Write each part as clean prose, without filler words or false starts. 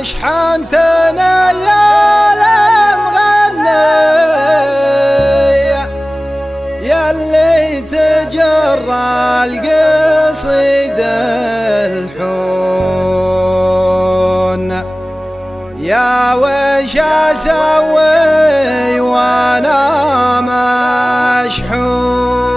أشحنتنا يا المغني ياللي تجرى القصيد الحون يا وش اسوي وانا مشحون.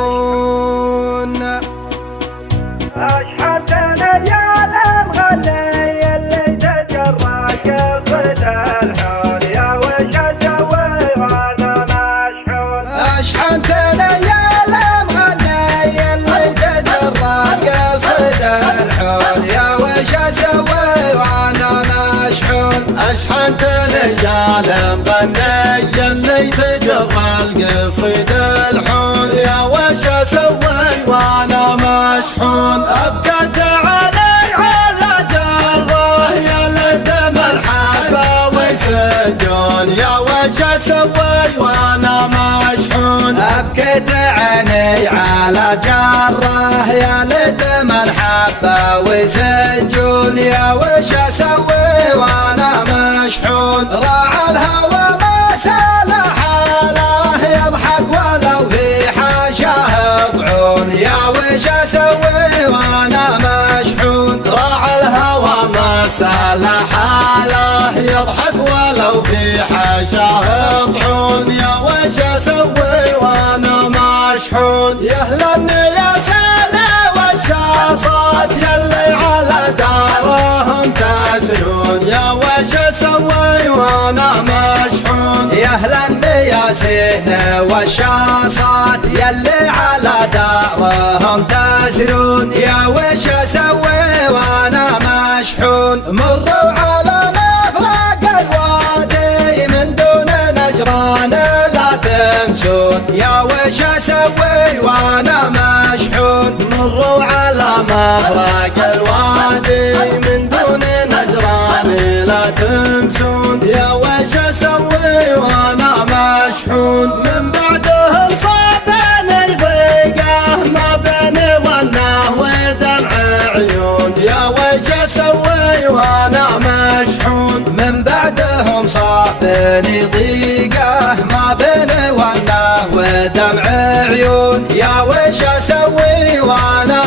أشحنتنا يا المغني اللي تجرى قصيد الحون يا وش اسوي وانا مشحون. أشحنتنا يا المغني اللي تجرى قصيد الحون يا وش اسوي وانا مشحون. أشحنتني يا المغني اللي تجرى القصيد الحون يا وش اسوي وانا مشحون. ابكت علي على جره يا لدم الحبه وسجون يا وش اسوي وانا مشحون. أبكت عيني على جره يا لدم الحبة وسجون يا وش اسوي وانا مشحون. راعى الهوى ما سال حاله يضحك ولو في حاشاه ضعون يا وش اسوي وانا مشحون. راعى الهوى ما سال حاله يضحك ولو في حاشاه طعون يا وش اسوي وانا مشحون. يهلني يا سنة والشاصات يلي على دارهم تسرون يا وش اسوي وانا مشحون. يا اهلا بياسين والشاصات يلي على دارهم تسرون يا وش اسوي وانا مشحون. مروا على مفرق الوادي من دون نجران لا تمسون يا وش اسوي وانا مشحون. مروا على مفرق الوادي من دون نجران لا تمسون يا وش اسوي وانا مشحون. من بعدهم صابني ضيقه ما بيني وناه ودمع عيون يا وش اسوي وانا مشحون. من بعدهم صابني ضيقه ما بيني وناه ودمع عيون يا وش اسوي وانا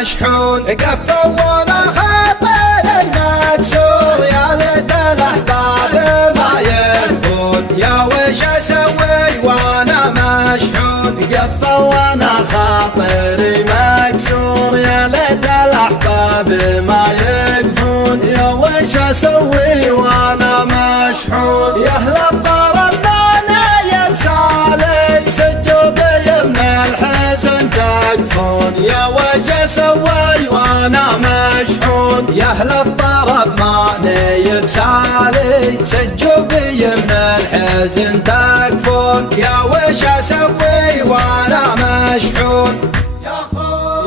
مشحون. قفوا وانا خاطر المكسور يا ليت الاحباب ما يلفون يا وش اسوي وانا مشحون. قفوا وانا خاطري مكسور يا ليت الاحباب ما يقفون يا وش اسوي وانا مشحون. يا اهل الطرب انا يبسالي سجوا بي من الحزن تكفون يا وش اسوي وانا مشحون. يا اهل الطرب ماني بسالي سجوا بي من الحزن تكفون يا وش اسوي وانا مشحون.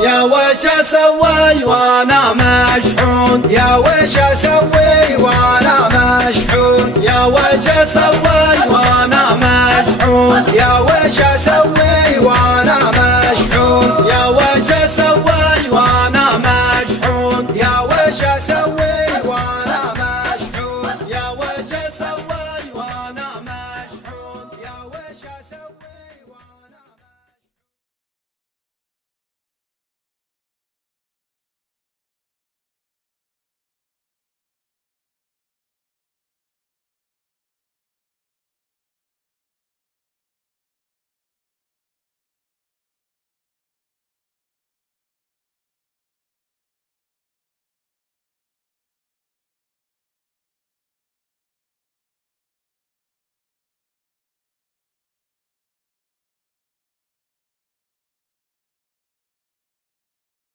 يا وش اسوي وانا مشحون. يا وش اسوي وانا مشحون. يا وش اسوي وانا مشحون. يا وش اسوي وانا مشحون.